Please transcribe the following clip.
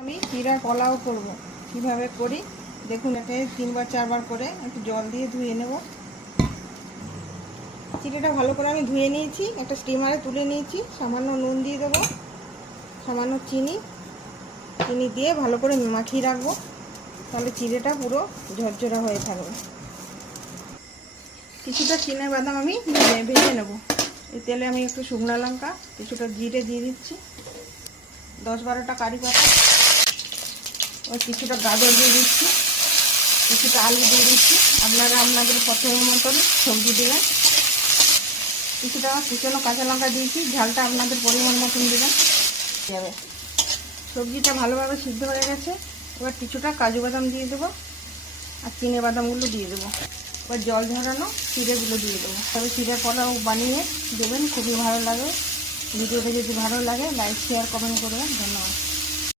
আমি চিড়ার পোলাও করব কিভাবে করি দেখুন। এতে 3বার 4বার করে একটু জল দিয়ে ধুয়ে নেব। চিড়াটা ভালো করে আমি ধুয়ে নিয়েছি, একটা স্টিমারে তুলে নিয়েছি। সামান্য নুন দিয়ে দেবো, সামান্য চিনি দিয়ে ভালো করে মাখিয়ে রাখবো, তাহলে চিড়েটা পুরো ঝরঝরা হয়ে থাকবে। কিছুটা চিনে বাদাম আমি ভেজে নেব। এই তেলে আমি একটু শুকনো লঙ্কা, কিছুটা জিরে দিয়ে দিচ্ছি, 10-12টা কারি পাতা, ও কিছুটা গাজর দিয়ে দিচ্ছি, কিছুটা আলু দিয়ে দিচ্ছি। আপনারা আপনাদের পছন্দের মতন সবজি দেবেন। কিছুটা কুচানো কাঁচা লঙ্কা দিয়েছি, ঝালটা আপনাদের পরিমাণ মতন দেবেন। যাবে সবজিটা ভালোভাবে সিদ্ধ হয়ে গেছে। এবার কিছুটা কাজু বাদাম দিয়ে দেবো আর চিনে বাদামগুলো দিয়ে দেবো। এবার জল ঝরানো চিড়েগুলো দিয়ে দেবো। তবে চিড়ের পোলাও বানিয়ে দেবেন, খুবই ভালো লাগে। ভিডিওটা যদি ভালো লাগে লাইক শেয়ার কমেন্ট করবেন। ধন্যবাদ।